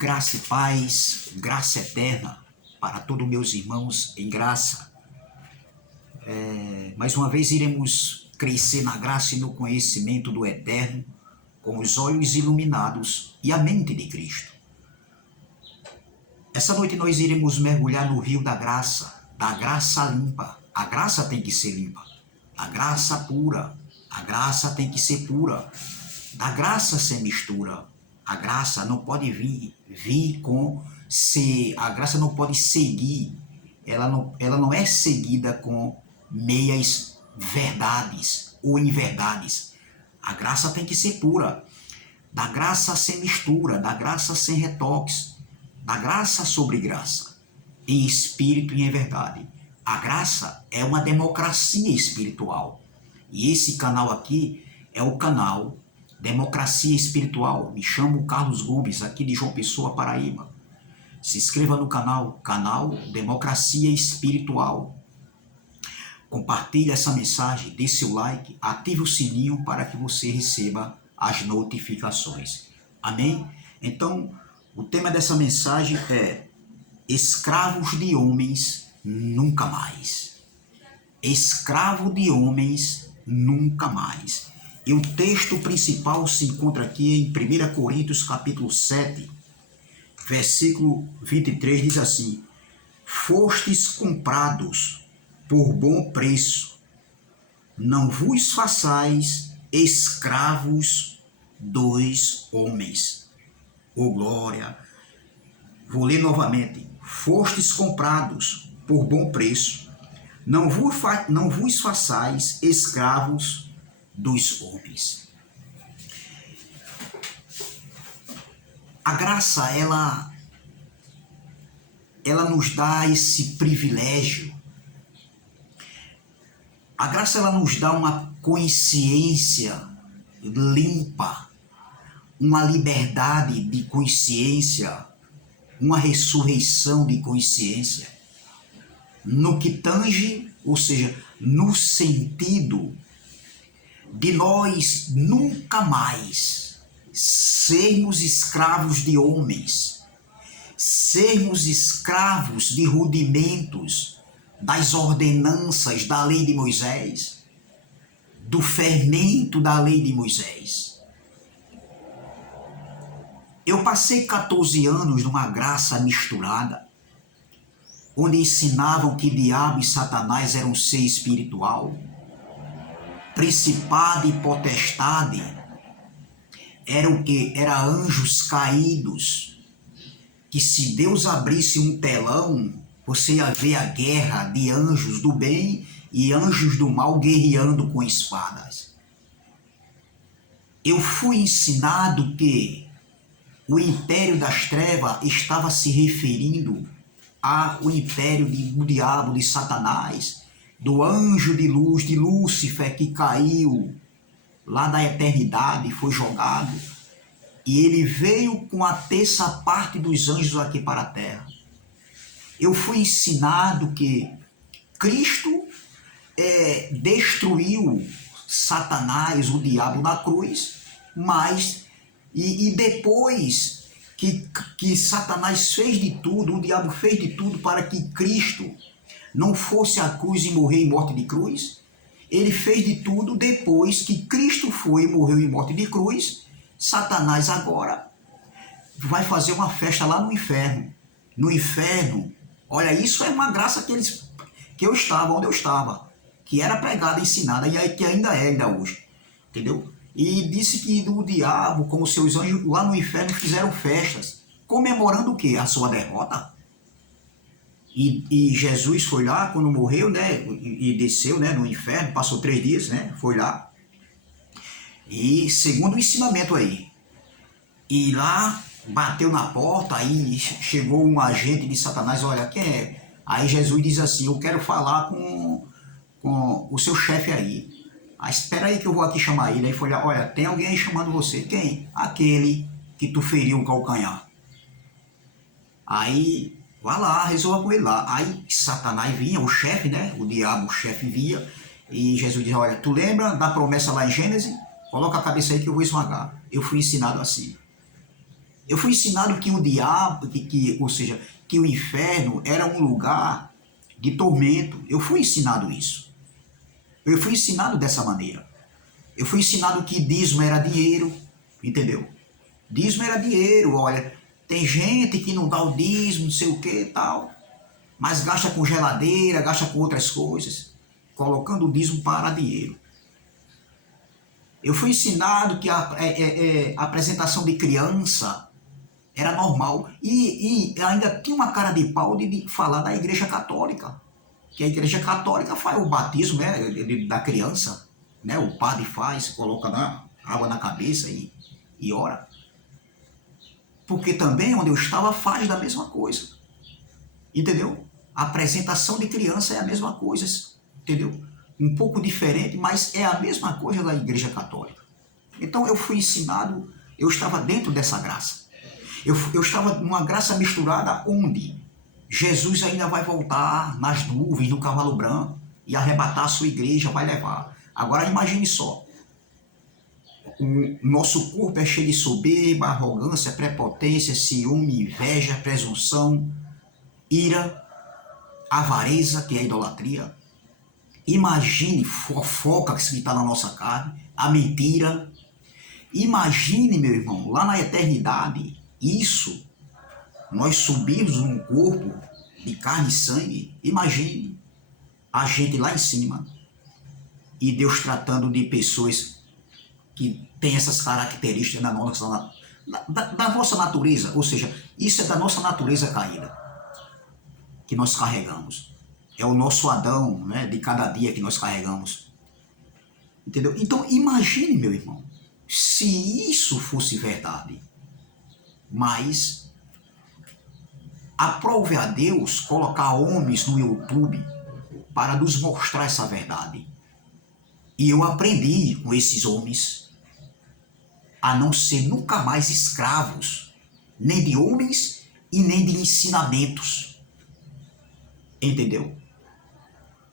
Graça e paz, graça eterna para todos meus irmãos em graça. Mais uma vez iremos crescer na graça e no conhecimento do Eterno, com os olhos iluminados e a mente de Cristo. Essa noite nós iremos mergulhar no rio da graça limpa. A graça tem que ser limpa, a graça pura, a graça tem que ser pura, da graça sem mistura. A graça não pode vir com ser, a graça não pode seguir, ela não é seguida com meias verdades ou inverdades. A graça tem que ser pura, da graça sem mistura, da graça sem retoques, da graça sobre graça, em espírito e em verdade. A graça é uma democracia espiritual. E esse canal aqui é o canal Democracia Espiritual. Me chamo Carlos Gomes, aqui de João Pessoa, Paraíba. Se inscreva no canal Democracia Espiritual. Compartilhe essa mensagem, dê seu like, ative o sininho para que você receba as notificações. Amém? Então, o tema dessa mensagem é escravos de homens nunca mais. Escravo de homens nunca mais. E o texto principal se encontra aqui em 1 Coríntios capítulo 7, versículo 23, diz assim: Fostes comprados por bom preço, não vos façais escravos dos homens. Oh glória! Vou ler novamente. Fostes comprados por bom preço, não vos façais escravos dos homens. A graça, ela nos dá esse privilégio. A graça, ela nos dá uma consciência limpa, uma liberdade de consciência, uma ressurreição de consciência, no que tange, ou seja, no sentido de nós nunca mais sermos escravos de homens, sermos escravos de rudimentos, das ordenanças da lei de Moisés, do fermento da lei de Moisés. Eu passei 14 anos numa graça misturada, onde ensinavam que diabo e Satanás eram um ser espiritual, principado e potestade era o que? Era anjos caídos, que se Deus abrisse um telão, você ia ver a guerra de anjos do bem e anjos do mal guerreando com espadas. Eu fui ensinado que o império das trevas estava se referindo ao império do diabo, de Satanás, do anjo de luz, de Lúcifer, que caiu lá da eternidade, foi jogado, e ele veio com a terça parte dos anjos aqui para a terra. Eu fui ensinado que Cristo destruiu Satanás, o diabo, na cruz, mas e depois que Satanás fez de tudo, o diabo fez de tudo para que Cristo não fosse à cruz e morrer em morte de cruz, ele fez de tudo depois que Cristo foi e morreu em morte de cruz. Satanás agora vai fazer uma festa lá no inferno. No inferno, olha, isso é uma graça que eu estava, onde eu estava, que era pregada, ensinada, e que ainda é, ainda hoje, entendeu? E disse que o diabo, com os seus anjos lá no inferno, fizeram festas, comemorando o quê? A sua derrota. E Jesus foi lá quando morreu, né? E desceu, né, no inferno, passou 3 dias, né? Foi lá. E segundo o ensinamento aí. E lá bateu na porta, aí chegou um agente de Satanás, olha, quem é? Aí Jesus diz assim: eu quero falar com o seu chefe aí. Ah, espera aí que eu vou aqui chamar ele. Aí foi lá: olha, tem alguém aí chamando você. Quem? Aquele que tu feriu o calcanhar. Aí, vá lá, resolva com ele lá. Aí Satanás vinha, o chefe, né? O diabo, o chefe vinha. E Jesus diz: olha, tu lembra da promessa lá em Gênesis? Coloca a cabeça aí que eu vou esmagar. Eu fui ensinado assim. Eu fui ensinado que o diabo, ou seja, que o inferno era um lugar de tormento. Eu fui ensinado isso. Eu fui ensinado dessa maneira. Eu fui ensinado que dízimo era dinheiro, entendeu? Dízimo era dinheiro, olha, tem gente que não dá o dízimo, não sei o que e tal, mas gasta com geladeira, gasta com outras coisas, colocando o dízimo para dinheiro. Eu fui ensinado que a apresentação de criança era normal e ainda tinha uma cara de pau de falar da Igreja Católica, que a Igreja Católica faz o batismo, né, da criança, né, o padre faz, coloca água na cabeça e ora. Porque também onde eu estava faz da mesma coisa, entendeu? A apresentação de criança é a mesma coisa, entendeu? Um pouco diferente, mas é a mesma coisa da Igreja Católica. Então eu fui ensinado, eu estava dentro dessa graça. Eu estava numa graça misturada onde Jesus ainda vai voltar nas nuvens, no cavalo branco, e arrebatar a sua igreja, vai levar. Agora imagine só, o nosso corpo é cheio de soberba, arrogância, prepotência, ciúme, inveja, presunção, ira, avareza, que é a idolatria. Imagine fofoca que está na nossa carne, a mentira. Imagine, meu irmão, lá na eternidade, isso, nós subimos num corpo de carne e sangue. Imagine a gente lá em cima e Deus tratando de pessoas que têm essas características da nossa natureza, ou seja, isso é da nossa natureza caída que nós carregamos. É o nosso Adão, né, de cada dia que nós carregamos. Entendeu? Então imagine, meu irmão, se isso fosse verdade. Mas aprove a Deus colocar homens no YouTube para nos mostrar essa verdade. E eu aprendi com esses homens a não ser nunca mais escravos, nem de homens e nem de ensinamentos. Entendeu?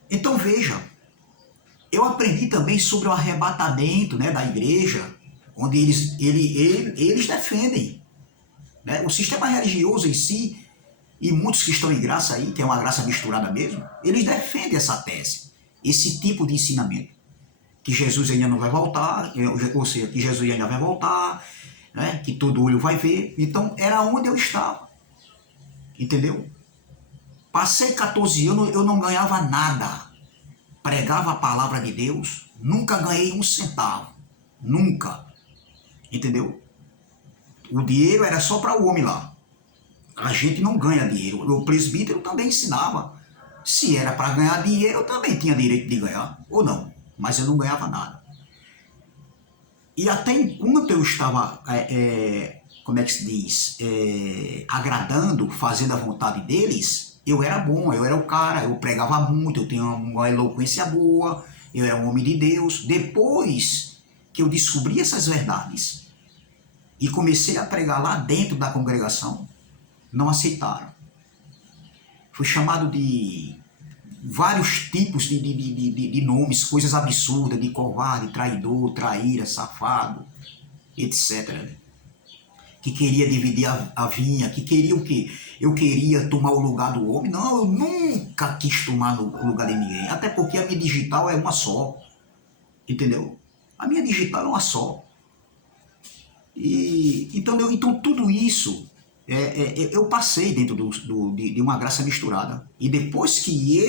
Então veja, eu aprendi também sobre o arrebatamento, né, da igreja, onde eles defendem, né, o sistema religioso em si, e muitos que estão em graça aí, que é uma graça misturada mesmo, eles defendem essa tese, esse tipo de ensinamento, que Jesus ainda não vai voltar, ou seja, que Jesus ainda vai voltar, né, que todo olho vai ver. Então era onde eu estava, entendeu? Passei 14 anos, eu não ganhava nada, pregava a palavra de Deus, nunca ganhei um centavo, nunca, entendeu? O dinheiro era só para o homem lá. A gente não ganha dinheiro. O presbítero também ensinava. Se era para ganhar dinheiro, eu também tinha direito de ganhar, ou não. Mas eu não ganhava nada. E até enquanto eu estava, como é que se diz, agradando, fazendo a vontade deles, eu era bom, eu era o cara, eu pregava muito, eu tinha uma eloquência boa, eu era um homem de Deus. Depois que eu descobri essas verdades e comecei a pregar lá dentro da congregação, não aceitaram. Fui chamado de vários tipos de nomes, coisas absurdas, de covarde, traidor, traíra, safado, etc. Que queria dividir a vinha, que queria o quê? Eu queria tomar o lugar do homem? Não, eu nunca quis tomar no lugar de ninguém, até porque a minha digital é uma só, entendeu? A minha digital é uma só. Então tudo isso eu passei dentro de uma graça misturada. E depois que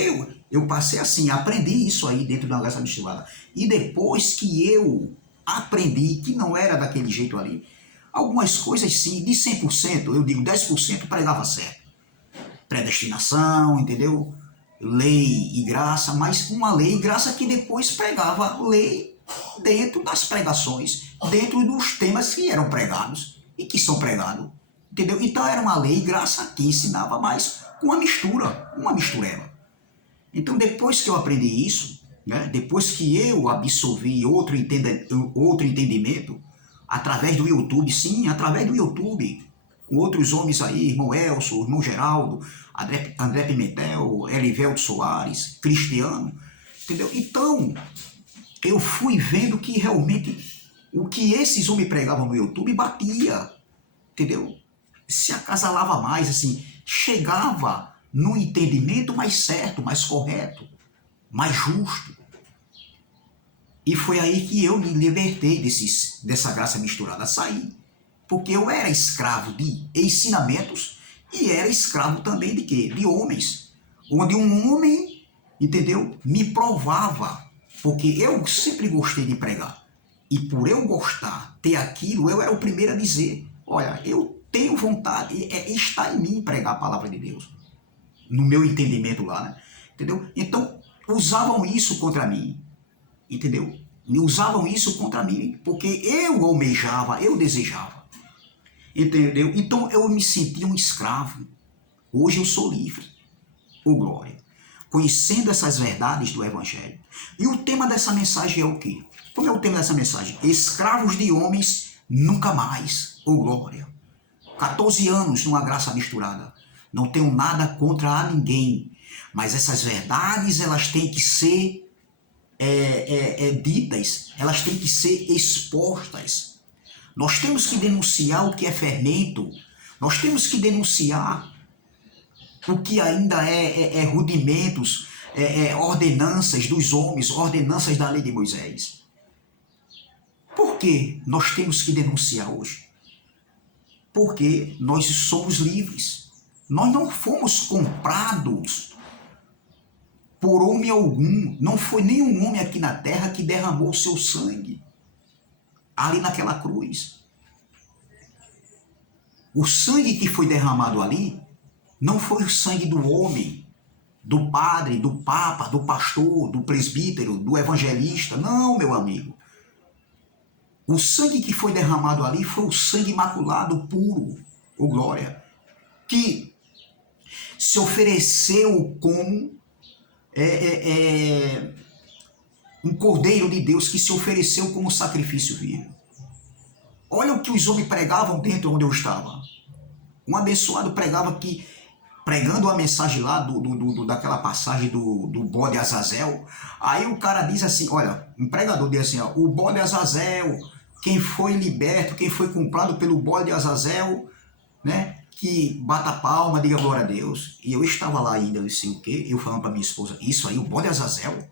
eu passei assim, aprendi isso aí dentro de uma graça misturada. E depois que eu aprendi que não era daquele jeito ali, algumas coisas sim, de 100%, eu digo 10% pregava certo. Predestinação, entendeu? Lei e graça, mas uma lei e graça que depois pregava lei dentro das pregações, dentro dos temas que eram pregados e que são pregados. Entendeu? Então era uma lei e graça que ensinava mais com uma mistureba. Então depois que eu aprendi isso, né, depois que eu absorvi outro entendimento, através do YouTube, sim, através do YouTube, com outros homens aí, irmão Elson, irmão Geraldo, André Pimentel, Elivelto Soares, Cristiano, entendeu? Então eu fui vendo que realmente o que esses homens pregavam no YouTube batia. entendeu? Se acasalava mais, assim, chegava no entendimento mais certo, mais correto, mais justo. E foi aí que eu me libertei dessa graça misturada, saí. Porque eu era escravo de ensinamentos e era escravo também de quê? De homens. Onde um homem, entendeu? Me provava. Porque eu sempre gostei de pregar. E por eu gostar, ter aquilo, eu era o primeiro a dizer, olha, eu tenho vontade, está em mim pregar a palavra de Deus. No meu entendimento lá, né? Entendeu? Então, usavam isso contra mim. Entendeu? Usavam isso contra mim, porque eu almejava, eu desejava. Entendeu? Então eu me sentia um escravo. Hoje eu sou livre. Ô glória. Conhecendo essas verdades do Evangelho. E o tema dessa mensagem é o quê? Como é o tema dessa mensagem? Escravos de homens nunca mais. Ô glória. 14 anos numa graça misturada. Não tenho nada contra a ninguém. Mas essas verdades, elas têm que ser ditas, elas têm que ser expostas. Nós temos que denunciar o que é fermento, nós temos que denunciar o que ainda é rudimentos, ordenanças dos homens, ordenanças da lei de Moisés. Por que nós temos que denunciar hoje? Porque nós somos livres. Nós não fomos comprados por homem algum. Não foi nenhum homem aqui na terra que derramou seu sangue ali naquela cruz. O sangue que foi derramado ali não foi o sangue do homem, do padre, do papa, do pastor, do presbítero, do evangelista. Não, meu amigo. O sangue que foi derramado ali foi o sangue imaculado, puro, ô glória, que se ofereceu como um cordeiro de Deus que se ofereceu como sacrifício vivo. Olha o que os homens pregavam dentro onde eu estava. Um abençoado pregava que, pregando a mensagem lá daquela passagem do bode Azazel, aí o cara diz assim, olha, um pregador diz assim, ó, o bode Azazel, quem foi liberto, quem foi comprado pelo bode Azazel, né? Que bata palma, diga glória a Deus. E eu estava lá ainda, eu disse o quê? Eu falando para minha esposa, isso aí, o bode Azazel?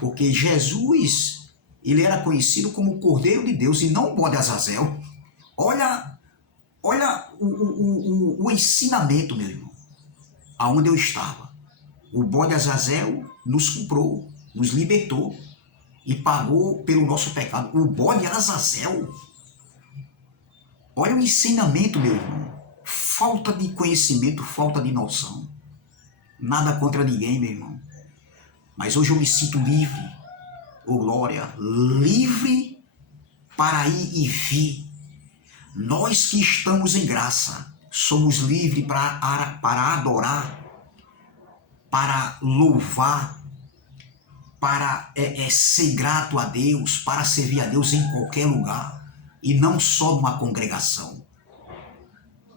Porque Jesus, ele era conhecido como o Cordeiro de Deus e não o bode Azazel. Olha o ensinamento, meu irmão, aonde eu estava. O bode Azazel nos comprou, nos libertou e pagou pelo nosso pecado. O bode Azazel. Olha o ensinamento, meu irmão. Falta de conhecimento, falta de noção. Nada contra ninguém, meu irmão. Mas hoje eu me sinto livre, ô glória, livre para ir e vir. Nós que estamos em graça, somos livres para adorar, para louvar, para ser grato a Deus, para servir a Deus em qualquer lugar. E não só numa congregação.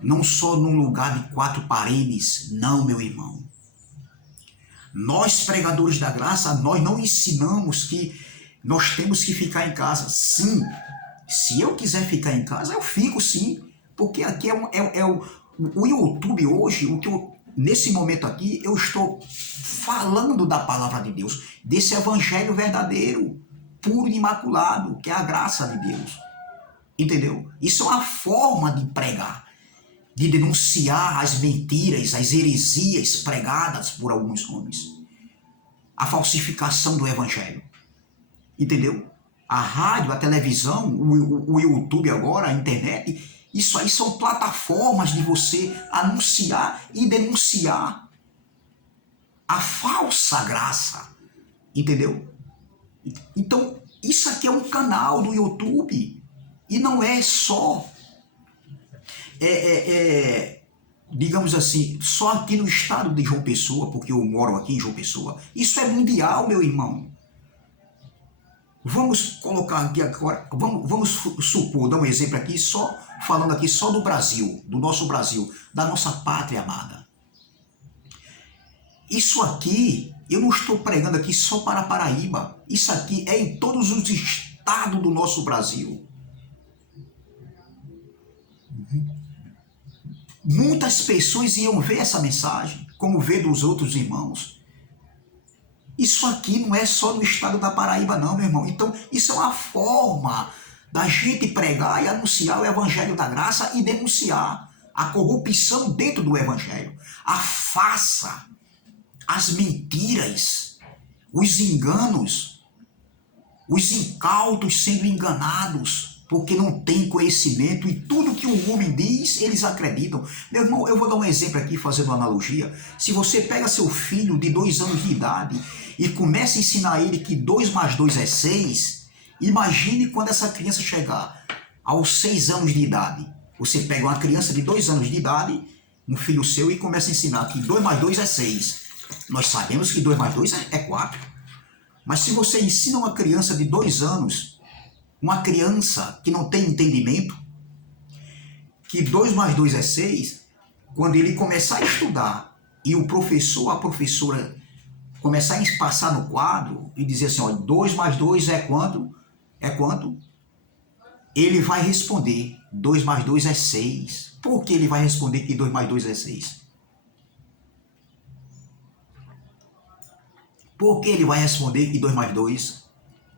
Não só num lugar de 4 paredes, não, meu irmão. Nós, pregadores da graça, nós não ensinamos que nós temos que ficar em casa. Sim, se eu quiser ficar em casa, eu fico sim. Porque aqui o YouTube hoje, nesse momento aqui, eu estou falando da palavra de Deus, desse evangelho verdadeiro, puro e imaculado, que é a graça de Deus. Entendeu? Isso é uma forma de pregar, de denunciar as mentiras, as heresias pregadas por alguns homens. A falsificação do evangelho. Entendeu? A rádio, a televisão, o YouTube agora, a internet, isso aí são plataformas de você anunciar e denunciar a falsa graça. Entendeu? Então, isso aqui é um canal do YouTube. E não é só digamos assim, só aqui no estado de João Pessoa, porque eu moro aqui em João Pessoa. Isso é mundial, meu irmão. Vamos colocar aqui agora, vamos supor, dar um exemplo aqui, falando aqui só do Brasil, do nosso Brasil, da nossa pátria amada. Isso aqui, eu não estou pregando aqui só para Paraíba. Isso aqui é em todos os estados do nosso Brasil. Muitas pessoas iam ver essa mensagem, como ver dos outros irmãos. Isso aqui não é só no estado da Paraíba não, meu irmão. Então, isso é uma forma da gente pregar e anunciar o evangelho da graça e denunciar a corrupção dentro do evangelho, a farsa, as mentiras, os enganos, os incautos sendo enganados, porque não tem conhecimento e tudo que o homem diz, eles acreditam. Meu irmão, eu vou dar um exemplo aqui, fazendo uma analogia. Se você pega seu filho de 2 anos de idade e começa a ensinar ele que 2 mais 2 é 6, imagine quando essa criança chegar aos 6 anos de idade. Você pega uma criança de 2 anos de idade, um filho seu, e começa a ensinar que 2 mais 2 é 6. Nós sabemos que 2 mais 2 é 4. Mas se você ensina uma criança de 2 anos, uma criança que não tem entendimento, que 2 mais 2 é 6, quando ele começar a estudar e o professor, a professora, começar a passar no quadro e dizer assim, ó, 2 mais 2 é quanto? É quanto? Ele vai responder, 2 mais 2 é 6. Por que ele vai responder que 2 mais 2 é 6? Por que ele vai responder que 2 mais 2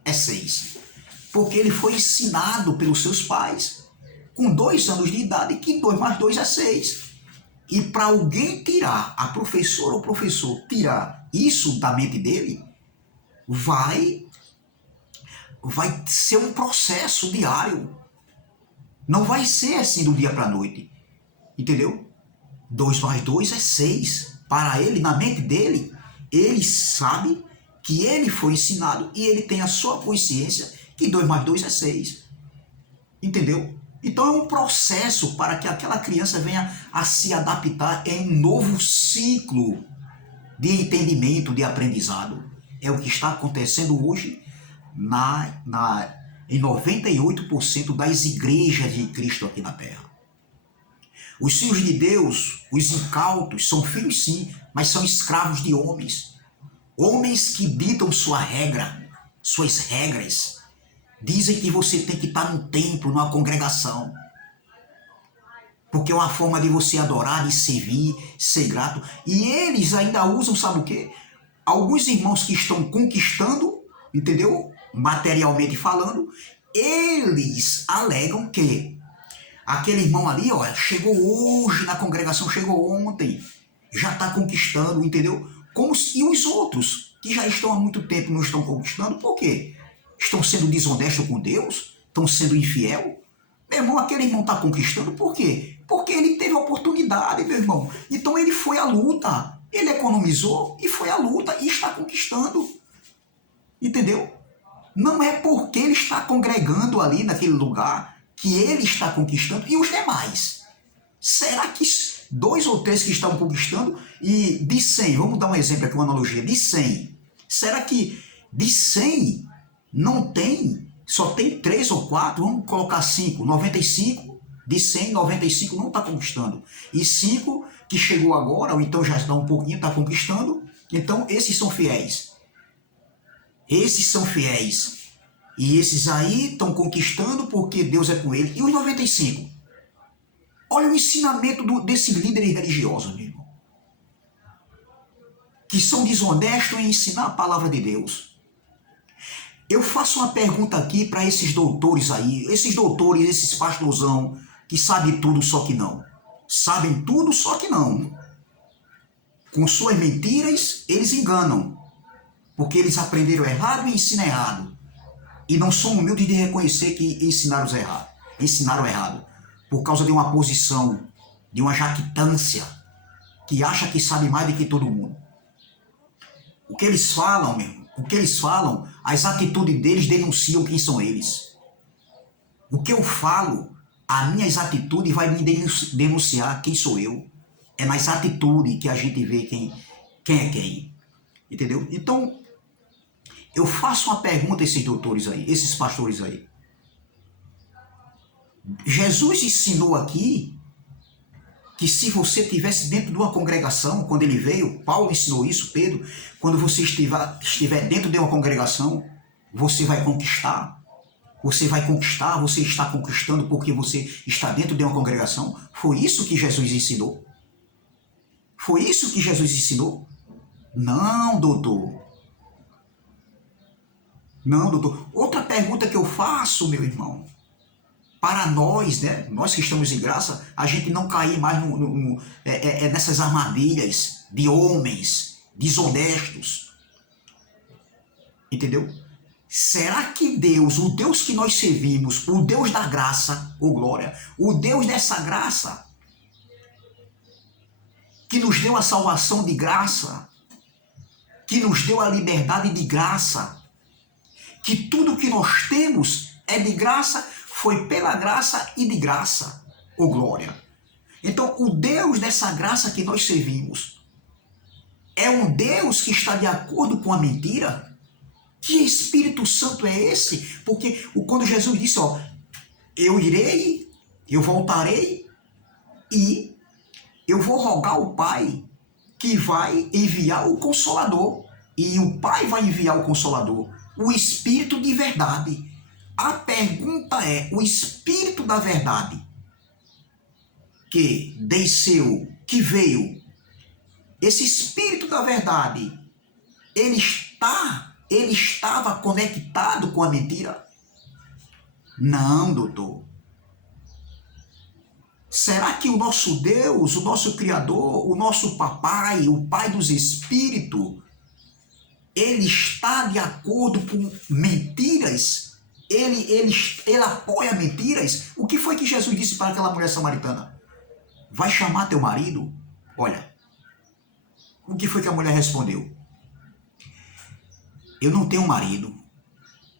é 6? Porque ele foi ensinado pelos seus pais, com 2 anos de idade, que 2 mais 2 é 6. E para alguém tirar, a professora ou o professor tirar isso da mente dele, vai ser um processo diário. Não vai ser assim do dia para a noite. Entendeu? 2 mais 2 é 6. Para ele, na mente dele, ele sabe que ele foi ensinado e ele tem a sua consciência que 2 mais 2 é 6. Entendeu? Então é um processo para que aquela criança venha a se adaptar em um novo ciclo de entendimento, de aprendizado. É o que está acontecendo hoje em 98% das igrejas de Cristo aqui na Terra. Os filhos de Deus, os incautos, são filhos sim, mas são escravos de homens. Homens que ditam sua regra, suas regras. Dizem que você tem que estar num templo, numa congregação. Porque é uma forma de você adorar, de servir, ser grato. E eles ainda usam, sabe o quê? Alguns irmãos que estão conquistando, entendeu? Materialmente falando, eles alegam que aquele irmão ali, ó, chegou hoje na congregação, chegou ontem, já está conquistando, entendeu? E os outros, que já estão há muito tempo, não estão conquistando, por quê? Estão sendo desonestos com Deus? Estão sendo infiel? Meu irmão, aquele irmão está conquistando por quê? Porque ele teve a oportunidade, meu irmão. Então ele foi à luta. Ele economizou e foi à luta e está conquistando. Entendeu? Não é porque ele está congregando ali naquele lugar que ele está conquistando e os demais. Será que 2 ou 3 que estão conquistando e de 100, vamos dar um exemplo aqui, uma analogia, de 100, será que de 100 não tem, só tem 3 ou 4, vamos colocar 5, 95, de 100, 95 não está conquistando. E 5 que chegou agora, ou então já está um pouquinho, está conquistando, então esses são fiéis. Esses são fiéis. E esses aí estão conquistando porque Deus é com eles. E os 95? Olha o ensinamento desses líderes religiosos, meu irmão. Que são desonestos em ensinar a palavra de Deus. Eu faço uma pergunta aqui para esses doutores aí, esses pastorzão, que sabem tudo só que não. Sabem tudo só que não. Com suas mentiras, eles enganam. Porque eles aprenderam errado e ensinam errado. E não são humildes de reconhecer que ensinaram errado. Por causa de uma posição, de uma jactância, que acha que sabe mais do que todo mundo. O que eles falam, meu irmão, as atitudes deles denunciam quem são eles. O que eu falo, as minhas atitudes vai me denunciar quem sou eu. É nas atitudes que a gente vê quem é quem. Entendeu? Então, eu faço uma pergunta a esses doutores aí, esses pastores aí. Jesus ensinou aqui que se você estivesse dentro de uma congregação, quando ele veio, Paulo ensinou isso, Pedro, quando você estiver dentro de uma congregação, você vai conquistar. você vai conquistar, você está conquistando porque você está dentro de uma congregação. Foi isso que Jesus ensinou? Foi isso que Jesus ensinou? Não, doutor. Não, doutor. Outra pergunta que eu faço, meu irmão, para nós, né, nós que estamos em graça, a gente não cair mais nessas armadilhas de homens desonestos. Entendeu? Será que Deus, o Deus que nós servimos, o Deus da graça, ou glória, o Deus dessa graça, que nos deu a salvação de graça, que nos deu a liberdade de graça, que tudo que nós temos é de graça, foi pela graça e de graça, ou glória. Então, o Deus dessa graça que nós servimos é um Deus que está de acordo com a mentira? Que Espírito Santo é esse? Porque quando Jesus disse, ó, eu irei, eu voltarei e eu vou rogar ao Pai que vai enviar o Consolador. E o Pai vai enviar o Consolador, o Espírito de verdade. A pergunta é, o Espírito da verdade que desceu, que veio, esse Espírito da verdade, ele estava conectado com a mentira? Não, doutor. Será que o nosso Deus, o nosso Criador, o nosso Papai, o Pai dos Espíritos, ele está de acordo com mentiras? Ele apoia mentiras? O que foi que Jesus disse para aquela mulher samaritana? Vai chamar teu marido? Olha, o que foi que a mulher respondeu? Eu não tenho marido.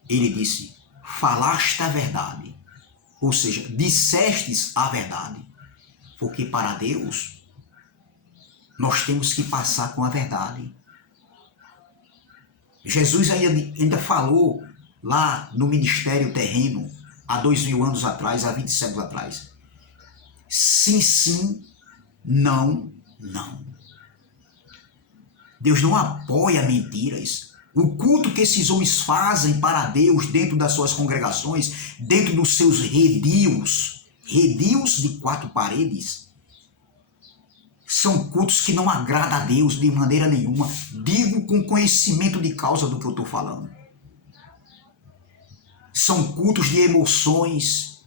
Ele disse, falaste a verdade. Ou seja, dissestes a verdade. Porque para Deus, nós temos que passar com a verdade. Jesus ainda falou lá no ministério terreno, há 2000 anos atrás, há 20 séculos atrás. Sim, sim, não, não. Deus não apoia mentiras. O culto que esses homens fazem para Deus dentro das suas congregações, dentro dos seus redios de 4 paredes, são cultos que não agradam a Deus de maneira nenhuma. Digo com conhecimento de causa do que eu estou falando. São cultos de emoções,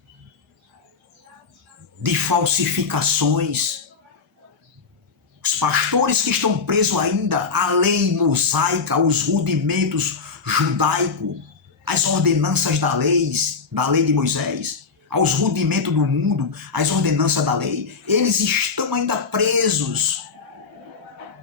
de falsificações. Os pastores que estão presos ainda à lei mosaica, aos rudimentos judaicos, às ordenanças da lei de Moisés, aos rudimentos do mundo, às ordenanças da lei, eles estão ainda presos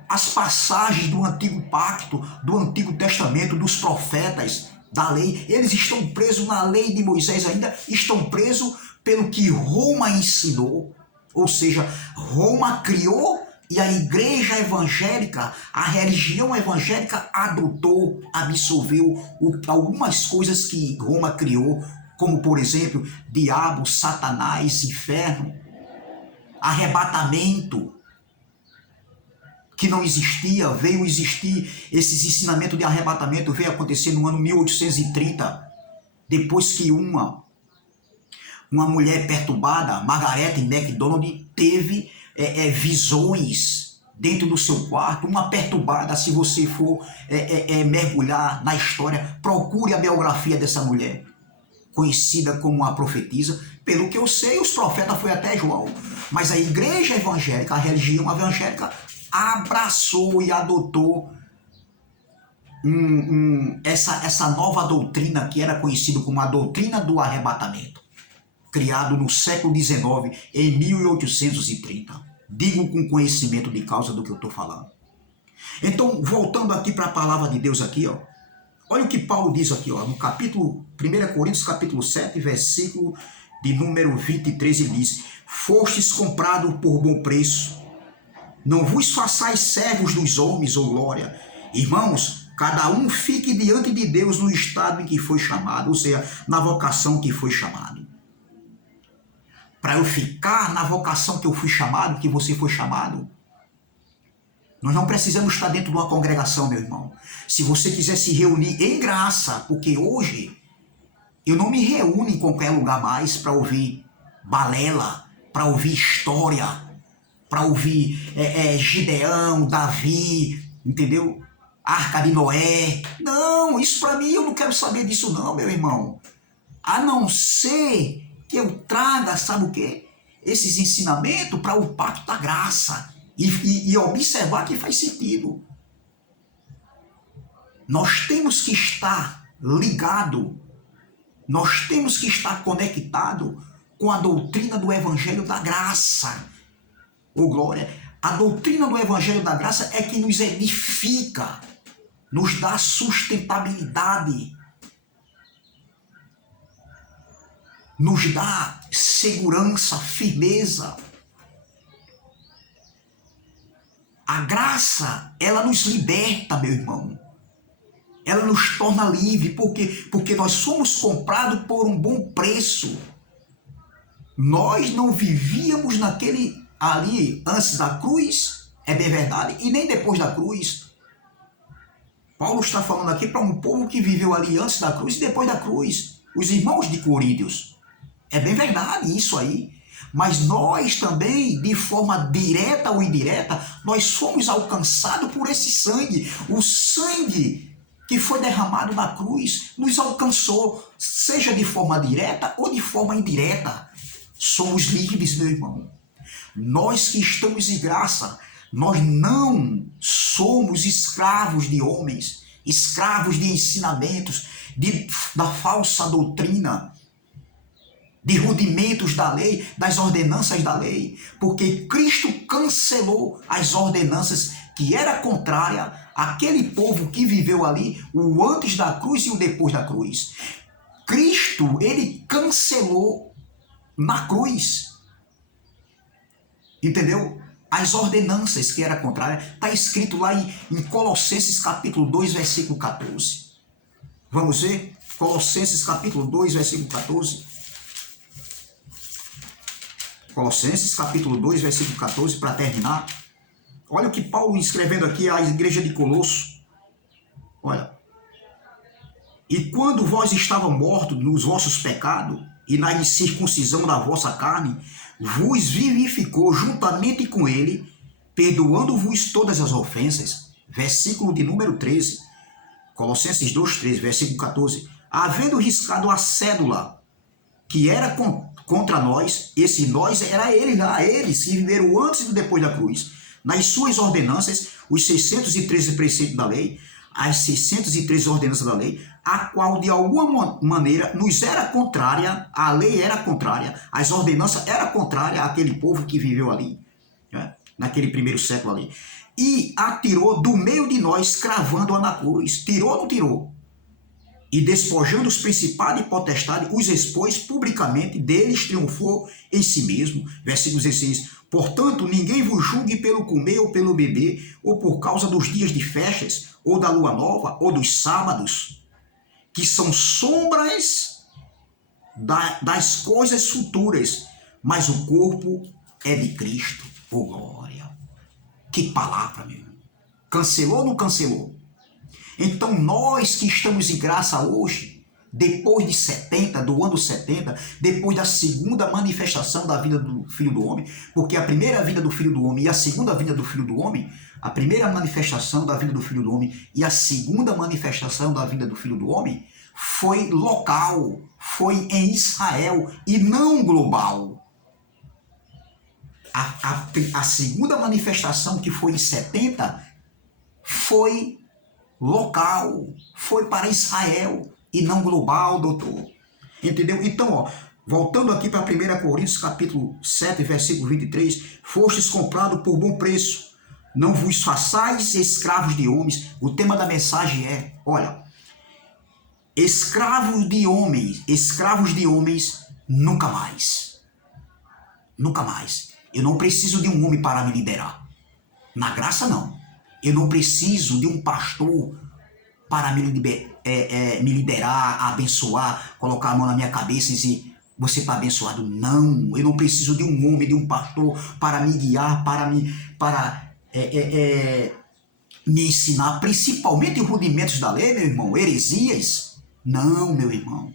às passagens do Antigo Pacto, do Antigo Testamento, dos profetas, da lei. Eles estão presos na lei de Moisés ainda, estão presos pelo que Roma ensinou, ou seja, Roma criou e a igreja evangélica, a religião evangélica adotou, absorveu algumas coisas que Roma criou, como por exemplo, diabo, Satanás, inferno, arrebatamento, que não existia, veio existir, esses ensinamentos de arrebatamento veio acontecer no ano 1830, depois que uma mulher perturbada, Margaret MacDonald, teve visões dentro do seu quarto, uma perturbada. Se você for mergulhar na história, procure a biografia dessa mulher, conhecida como a profetisa. Pelo que eu sei, os profetas foi até João, mas a igreja evangélica, a religião evangélica, abraçou e adotou essa nova doutrina que era conhecida como a doutrina do arrebatamento, criado no século XIX, em 1830. Digo com conhecimento de causa do que eu estou falando. Então, voltando aqui para a palavra de Deus aqui, ó, olha o que Paulo diz aqui, ó, no capítulo 1 Coríntios, capítulo 7, versículo de número 23, ele diz: fostes comprado por bom preço, não vos façais servos dos homens, ou glória. Irmãos, cada um fique diante de Deus no estado em que foi chamado, ou seja, na vocação que foi chamado. Para eu ficar na vocação que eu fui chamado, que você foi chamado, nós não precisamos estar dentro de uma congregação, meu irmão. Se você quiser se reunir em graça, porque hoje Eu não me reúno em qualquer lugar mais para ouvir balela, para ouvir história, para ouvir Gideão, Davi, entendeu? Arca de Noé. Não, isso para mim eu não quero saber disso não, meu irmão. A não ser que eu traga, sabe o quê? Esses ensinamentos para o pacto da graça e observar que faz sentido. Nós temos que estar ligado, nós temos que estar conectado com a doutrina do Evangelho da Graça. Ô glória! A doutrina do Evangelho da Graça é que nos edifica, nos dá sustentabilidade, nos dá segurança, firmeza. A graça, ela nos liberta, meu irmão. Ela nos torna livre, porque nós somos comprados por um bom preço. Nós não vivíamos naquele ali antes da cruz, é bem verdade, e nem depois da cruz. Paulo está falando aqui para um povo que viveu ali antes da cruz e depois da cruz. Os irmãos de Coríntios. É bem verdade isso aí. Mas nós também, de forma direta ou indireta, nós somos alcançados por esse sangue. O sangue que foi derramado na cruz nos alcançou, seja de forma direta ou de forma indireta. Somos livres, meu irmão. Nós que estamos em graça, nós não somos escravos de homens, escravos de ensinamentos, da falsa doutrina, de rudimentos da lei, das ordenanças da lei, porque Cristo cancelou as ordenanças que era contrária àquele povo que viveu ali, o antes da cruz e o depois da cruz. Cristo, ele cancelou na cruz, entendeu? As ordenanças que era contrária, está escrito lá em Colossenses capítulo 2, versículo 14. Vamos ver? Colossenses capítulo 2, versículo 14. Colossenses capítulo 2, versículo 14, para terminar. Olha o que Paulo escrevendo aqui à igreja de Colosso. Olha. E quando vós estavam mortos nos vossos pecados e na incircuncisão da vossa carne, vos vivificou juntamente com ele, perdoando-vos todas as ofensas. Versículo de número 13. Colossenses 2, 13, versículo 14. Havendo riscado a cédula que era contra nós, esse nós era eles que viveram antes e depois da cruz, nas suas ordenanças, os 613 preceitos da lei, as 613 ordenanças da lei, a qual de alguma maneira nos era contrária, a lei era contrária, as ordenanças eram contrárias àquele povo que viveu ali, né? Naquele primeiro século ali, e a tirou do meio de nós, cravando-a na cruz. Tirou ou não tirou? E despojando os principados e potestades, os expôs publicamente, deles triunfou em si mesmo. Versículo 16. Portanto, ninguém vos julgue pelo comer ou pelo beber, ou por causa dos dias de festas, ou da lua nova, ou dos sábados, que são sombras das coisas futuras, mas o corpo é de Cristo. Oh, glória! Que palavra, meu irmão! Cancelou ou não cancelou? Então nós que estamos em graça hoje, depois de 70, do ano 70, depois da segunda manifestação da vida do Filho do Homem, porque a primeira vinda do Filho do Homem e a segunda vinda do Filho do Homem, a primeira manifestação da vida do Filho do Homem e a segunda manifestação da vida do Filho do Homem foi local, foi em Israel e não global. A segunda manifestação, que foi em 70, foi local, foi para Israel e não global, doutor. Entendeu? Então, ó, voltando aqui para 1 Coríntios capítulo 7, versículo 23, fostes comprados por bom preço, não vos façais escravos de homens. O tema da mensagem é, olha, escravos de homens nunca mais. Nunca mais. Eu não preciso de um homem para me liderar. Na graça, não. Eu não preciso de um pastor para me liderar, abençoar, colocar a mão na minha cabeça e dizer, você está abençoado. Não, eu não preciso de um homem, de um pastor para me guiar, para me ensinar, principalmente os rudimentos da lei, meu irmão, heresias. Não, meu irmão.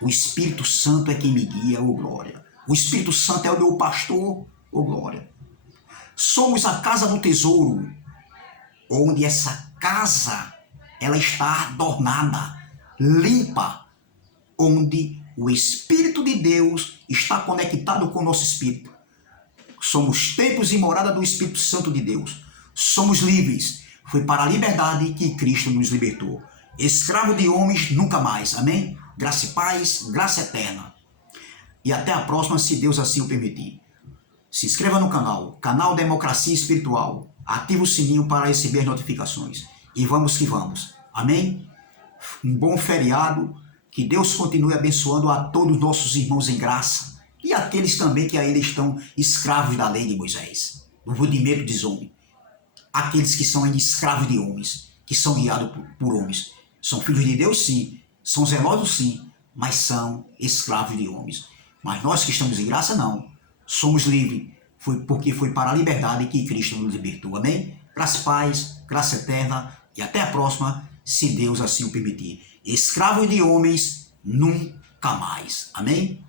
O Espírito Santo é quem me guia, ô glória. O Espírito Santo é o meu pastor, ô glória. Somos a casa do tesouro, onde essa casa ela está adornada, limpa, onde o Espírito de Deus está conectado com o nosso espírito. Somos templos e morada do Espírito Santo de Deus. Somos livres. Foi para a liberdade que Cristo nos libertou. Escravo de homens, nunca mais. Amém? Graça e paz, graça eterna. E até a próxima, se Deus assim o permitir. Se inscreva no canal Democracia Espiritual. Ative o sininho para receber as notificações. E vamos que vamos. Amém? Um bom feriado. Que Deus continue abençoando a todos os nossos irmãos em graça. E aqueles também que ainda estão escravos da lei de Moisés. Do rudimento de homens. Aqueles que são ainda escravos de homens. Que são guiados por homens. São filhos de Deus, sim. São zelosos, sim. Mas são escravos de homens. Mas nós que estamos em graça, não. Somos livres. Porque foi para a liberdade que Cristo nos libertou. Amém? Graça e paz, graça eterna. E até a próxima, se Deus assim o permitir. Escravos de homens, nunca mais. Amém?